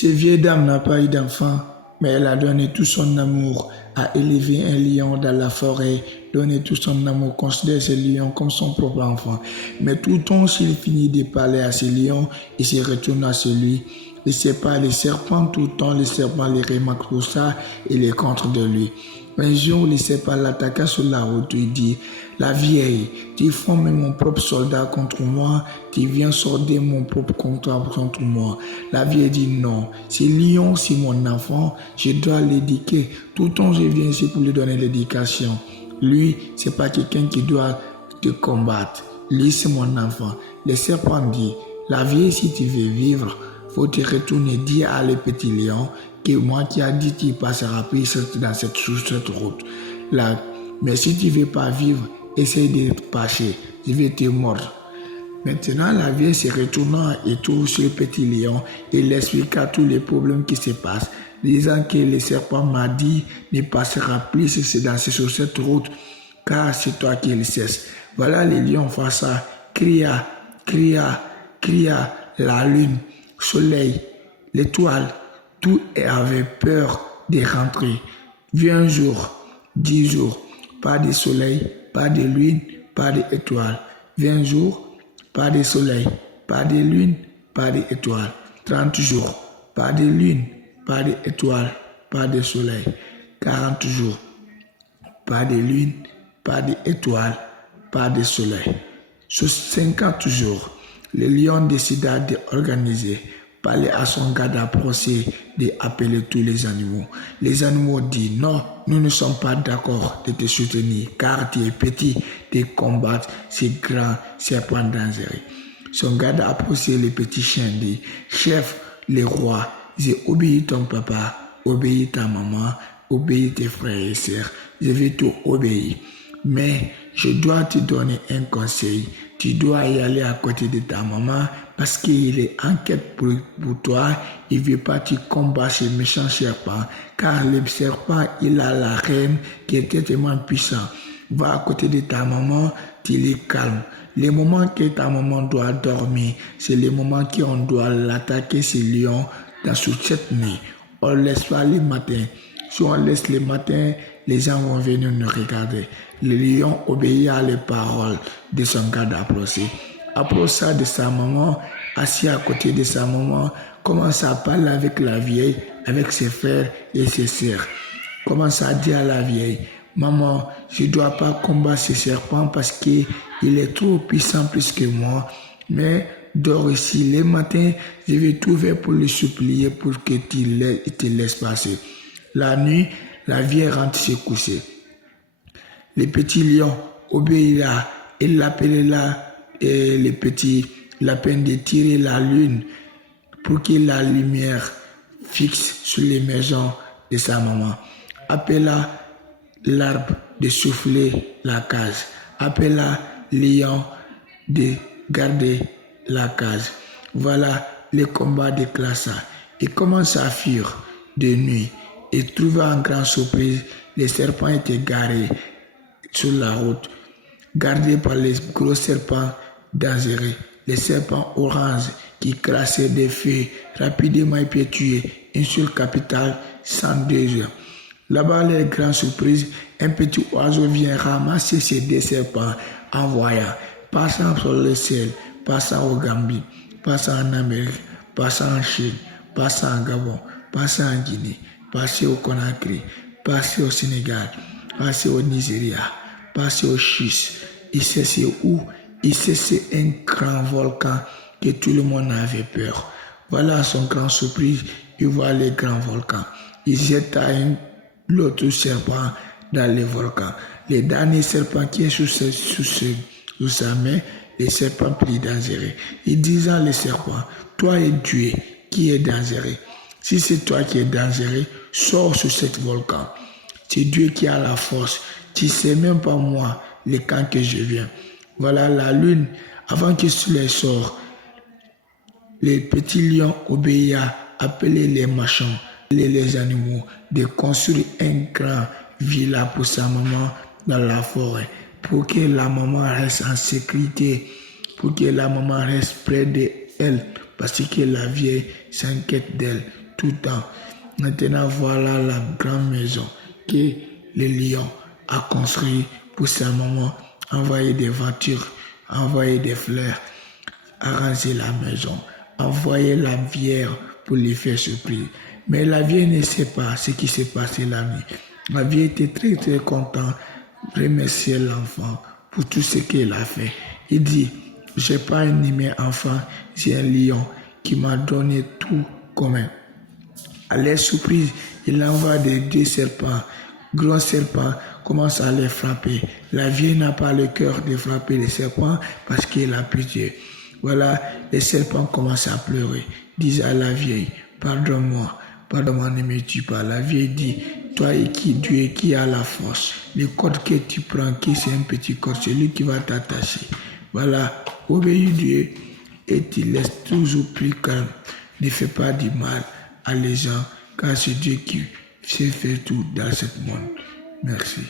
Cette vieille dame n'a pas eu d'enfant, mais elle a donné tout son amour à élever un lion dans la forêt, donné tout son amour, considère ce lion comme son propre enfant. Mais tout le temps, s'il finit de parler à ce lion, il se retourne à celui. Il ne sait pas, les serpents, tout le temps, les serpents les remarquent pour ça et les contre de lui. Un jour, le serpent l'attaqua sur la route, il dit, la vieille, tu formes mon propre soldat contre moi, tu viens sortir mon propre contrat contre moi. La vieille dit non, ce lion, c'est mon enfant, je dois l'éduquer. Tout le temps, je viens ici pour lui donner l'éducation. Lui, c'est pas quelqu'un qui doit te combattre. Lui, c'est mon enfant. Le serpent dit, la vieille, si tu veux vivre, faut te retourner dire à le petit lion que moi qui a dit qu'il passera plus dans cette route. Là. Mais si tu ne veux pas vivre, essaye de te passer. Je vais te mordre. Maintenant, la vieille se retourna et trouve sur le petit lion et il expliqua tous les problèmes qui se passent, disant que le serpent m'a dit ne passera plus sur cette route, car c'est toi qui le cesse. Voilà le lion face à cria, la lune, soleil, l'étoile, tout avait peur de rentrer. Vient un jour, 10 jours, pas de soleil, pas de lune, pas d'étoile. Vient un jour, pas de soleil, pas de lune, pas d'étoile. 30 jours, pas de lune, pas d'étoile, pas de soleil. 40 jours, pas de lune, pas d'étoile, pas de soleil. Sur 50 jours, le lion décida d'organiser, parler à son garde approché, d'appeler tous les animaux. Les animaux disent non, nous ne sommes pas d'accord de te soutenir, car tu es petit de combattre ces grands serpents dangereux. Son garde approché, le petit chien dit, chef, le roi, j'ai obéi ton papa, obéi ta maman, obéi tes frères et sœurs, je vais tout obéir. Mais je dois te donner un conseil. Tu dois y aller à côté de ta maman parce qu'il est en quête pour toi. Il ne veut pas que tu combats ce méchant serpent. Car le serpent, il a la reine qui est tellement puissant. Va à côté de ta maman, tu les calmes. Les moments que ta maman doit dormir, c'est les moments qu'on doit l'attaquer, ce lion, dans cette nuit. On ne laisse pas le matin. Si on laisse le matin, les gens vont venir nous regarder. Le lion obéit à les paroles de son garde approché. Approcha de sa maman, assis à côté de sa maman, commence à parler avec la vieille, avec ses frères et ses sœurs. Commence à dire à la vieille, maman, je ne dois pas combattre ce serpent parce qu'il est trop puissant plus que moi. Mais dors ici le matin, je vais tout faire pour le supplier pour que tu te laisses passer. La nuit, la vieille rentre se coucher. Le petit lion obéira et l'appela le petit lapin de tirer la lune pour que la lumière fixe sur les maisons de sa maman. Appela l'arbre de souffler la cage. Appela lion de garder la cage. Voilà le combat de Classa. Il commence à fuir de nuit et trouva en grande surprise, les serpents étaient garés sur la route, gardés par les gros serpents dangereux, les serpents oranges qui crassaient des feux rapidement et puis tuaient une seule capitale sans 2 heures. Là-bas, les grandes surprises, un petit oiseau vient ramasser ces 2 serpents en voyant, passant sur le ciel, passant au Gambie, passant en Amérique, passant en Chine, passant en Gabon, passant en Guinée, passant au Conakry, passant au Sénégal, passant au Nigeria, passant au Chine. Il sait c'est où? Il sait c'est un grand volcan que tout le monde avait peur. Voilà son grand surprise, il voit les grands volcans. Il jette l'autre serpent dans les volcans. Les derniers serpents qui est sous sa main, les serpents plus dangereux. Il disant les serpents, toi et Dieu qui est dangereux. Si c'est toi qui es dangereux, sors sur ce volcan. C'est Dieu qui a la force. Tu ne sais même pas moi, le camp que je viens. Voilà la lune. Avant que le soleil sorte, les petits lions obéirent, appelaient les marchands, les animaux, de construire un grand villa pour sa maman dans la forêt, pour que la maman reste en sécurité, pour que la maman reste près d'elle, parce que la vieille s'inquiète d'elle tout le temps. Maintenant, voilà la grande maison que le lion a construite pour sa maman, envoyer des voitures, envoyer des fleurs, arranger la maison, envoyer la vieille pour lui faire surprise. Mais la vieille ne sait pas ce qui s'est passé la nuit. La vieille était très très contente, remercier l'enfant pour tout ce qu'il a fait. Il dit, j'ai pas un humain enfant, j'ai un lion qui m'a donné tout commun. À leur surprise, il envoie des deux serpents. Grands serpents commencent à les frapper. La vieille n'a pas le cœur de frapper les serpents parce qu'elle a pitié. Voilà, les serpents commencent à pleurer. Disent à la vieille, pardonne-moi, ne me tue pas. La vieille dit, toi et qui Dieu qui a la force. Le code que tu prends, qui c'est un petit code, c'est lui qui va t'attacher. Voilà, obéis Dieu et tu laisses toujours plus calme. Ne fais pas du mal à les gens, car c'est Dieu qui sait faire tout dans ce monde. Merci.